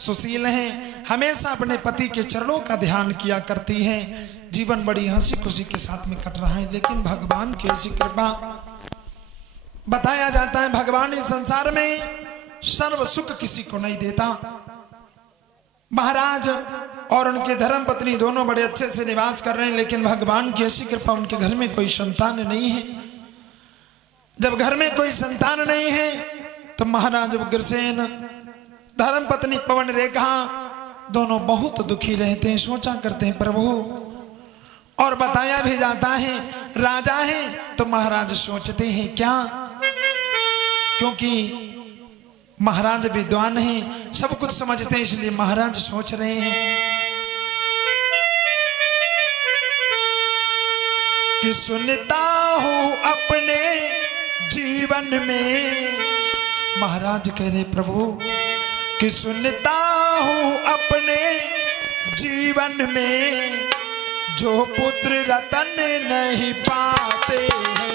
सुशील हैं, हमेशा अपने पति के चरणों का ध्यान किया करती हैं। जीवन बड़ी हंसी खुशी के साथ में कट रहा है, लेकिन भगवान की ऐसी कृपा। बताया जाता है भगवान इस संसार में सर्व सुख किसी को नहीं देता। महाराज और उनके धर्म पत्नी दोनों बड़े अच्छे से निवास कर रहे हैं, लेकिन भगवान की ऐसी कृपा, उनके घर में कोई संतान नहीं है। जब घर में कोई संतान नहीं है तो महाराज उग्रसेन, धर्म पत्नी पवन रेखा दोनों बहुत दुखी रहते हैं, सोचा करते हैं प्रभु। और बताया भी जाता है राजा है तो महाराज सोचते हैं क्या, क्योंकि महाराज विद्वान हैं, सब कुछ समझते हैं, इसलिए महाराज सोच रहे हैं कि सुनता हूं अपने जीवन में। महाराज कह रहे प्रभु कि सुनता हूं अपने जीवन में, जो पुत्र रतन नहीं पाते हैं।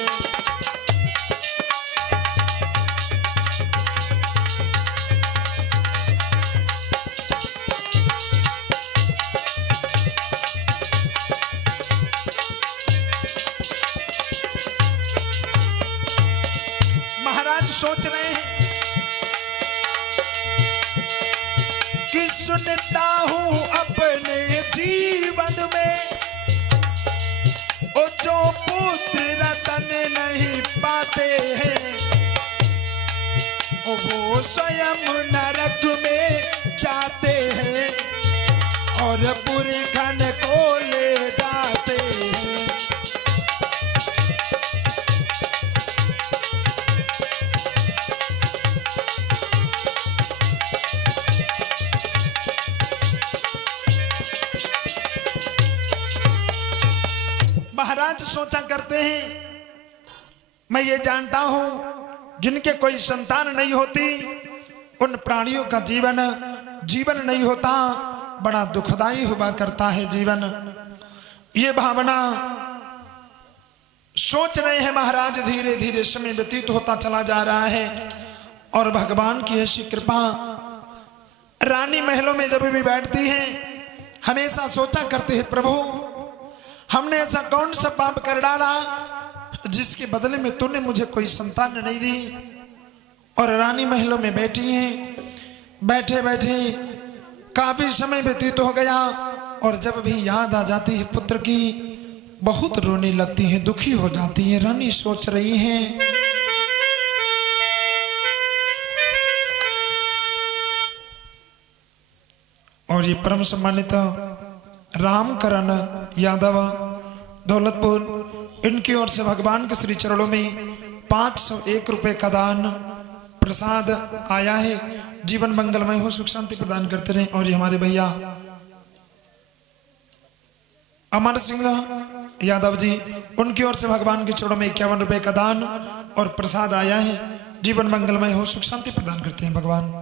सोच रहे हैं कि सुनता हूं अपने जीवन में, ओ जो पुत्र रतन नहीं पाते हैं, ओ वो स्वयं नरक में जाते हैं और पुरखन को ले जाते हैं। महाराज सोचा करते हैं, मैं ये जानता हूं जिनके कोई संतान नहीं होती उन प्राणियों का जीवन नहीं होता, बड़ा दुखदाई हुआ करता है जीवन। ये भावना सोच रहे हैं महाराज। धीरे धीरे समय व्यतीत होता चला जा रहा है और भगवान की ऐसी कृपा। रानी महलों में जब भी बैठती हैं हमेशा सोचा करते हैं प्रभु, हमने ऐसा कौन सा पाप कर डाला जिसके बदले में तूने मुझे कोई संतान नहीं दी। और रानी महलों में बैठी हैं, बैठे बैठे काफी समय व्यतीत हो गया और जब भी याद आ जाती है पुत्र की बहुत रोने लगती हैं, दुखी हो जाती हैं। रानी सोच रही हैं और ये परम सम्मानित रामकरण यादव दौलतपुर, इनकी ओर से भगवान के श्री चरणों में 501 रुपए का दान प्रसाद आया है। जीवन मंगलमय हो, सुख शांति प्रदान करते रहे। और ये हमारे भैया अमर सिंह यादव जी, उनकी ओर से भगवान के चरणों में 51 रुपए का दान और प्रसाद आया है। जीवन मंगलमय हो, सुख शांति प्रदान करते हैं भगवान।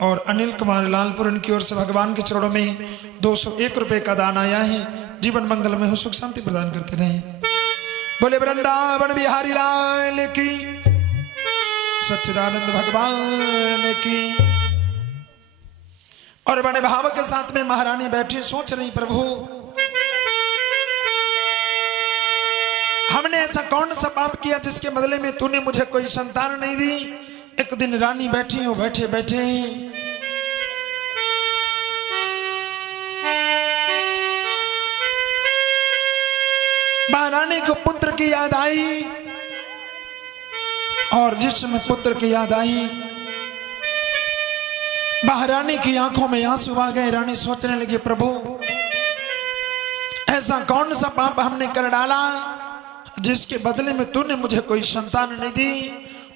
और अनिल कुमार लालपुर, इनकी ओर से भगवान के चरणों में 201 रुपए का दान आया है। जीवन मंगल में हो, सुख शांति प्रदान करते रहे। बोले वृंदावन बिहारी लाल की, सच्चिदानंद भगवान की। और बड़े भाव के साथ में महारानी बैठी सोच रही प्रभु, हमने ऐसा कौन सा पाप किया जिसके बदले में तूने मुझे कोई संतान नहीं दी। एक दिन रानी बैठी हो, बैठे बैठे महारानी को पुत्र की याद आई और जिस समय पुत्र की याद आई महारानी की आंखों में आंसू आ गए। रानी सोचने लगी प्रभु ऐसा कौन सा पाप हमने कर डाला जिसके बदले में तूने मुझे कोई संतान नहीं दी।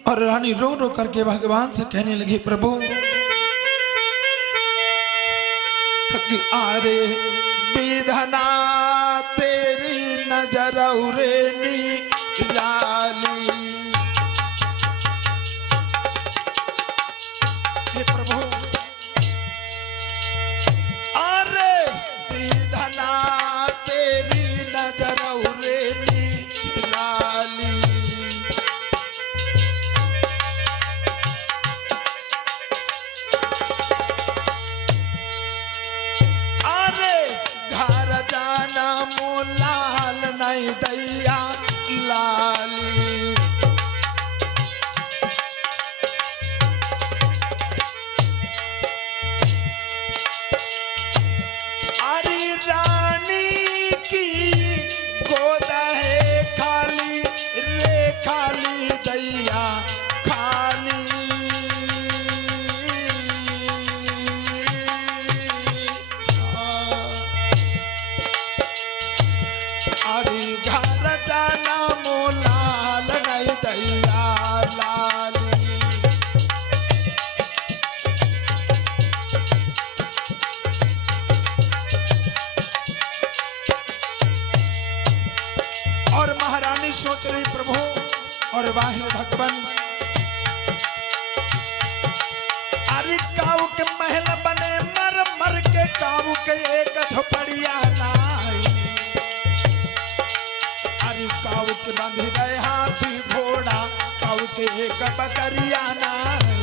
और रानी रो रो करके भगवान से कहने लगी प्रभु कि आरे विधना तेरी नजर उरेनी लाली। ये प्रभु आरे विधना तेरी नजर उरेनी लाली। खाली दैया खाली। अरे घर जाना मोलाल नहीं दैया लाली। और महारानी सोच रही प्रभु और वाहिन भगवान, अरे काऊ के महल बने मर मर के, काऊ के एक झोपड़िया नाई। अरे काऊ के बंधे गए हाथी घोड़ा, काऊ के एक बकरिया नाई।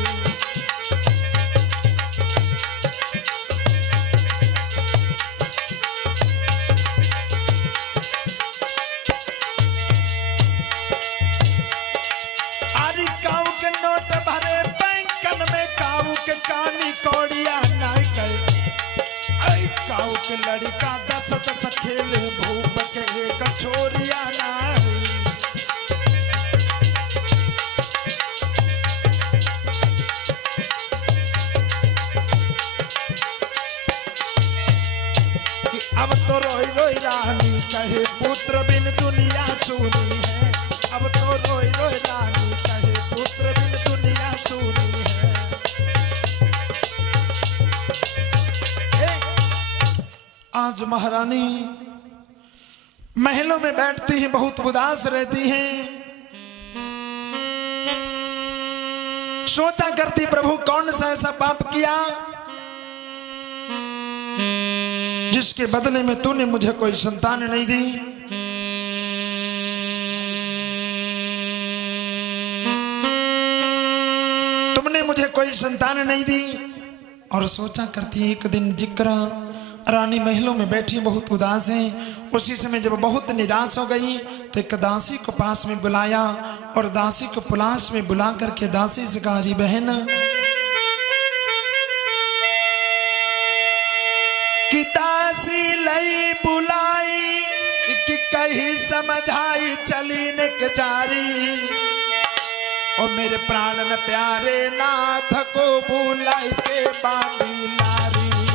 काऊ के नोट भरे बैंकन में, काऊ के कानी कौड़िया नहीं गए। काऊ के लड़का 10 खेले, भूप के एक छोरिया नहीं। कि अब तो रोई रोई रानी कहे, पुत्र बिन दुनिया सुनी है। अब तो रोई रोई रानी कहे, पुत्र बिन दुनिया सुनी है। आज महारानी महलों में बैठती हैं, बहुत उदास रहती हैं। सोचा करती प्रभु कौन सा ऐसा पाप किया जिसके बदले में तूने मुझे कोई संतान नहीं दी। तुमने मुझे कोई संतान नहीं दी। और सोचा करती एक दिन जिक्रा रानी महलों में बैठी बहुत उदास हैं। उसी समय जब बहुत निराश हो गई तो एक दासी को पास में बुलाया और दासी को पुलास में बुला करके दासी से कहा, जी बहन, कि दासी लई बुलाई कि कहीं समझाई चली न के जारी। और मेरे प्राण न प्यारे नाथ को बुलाई के बांधी लारी।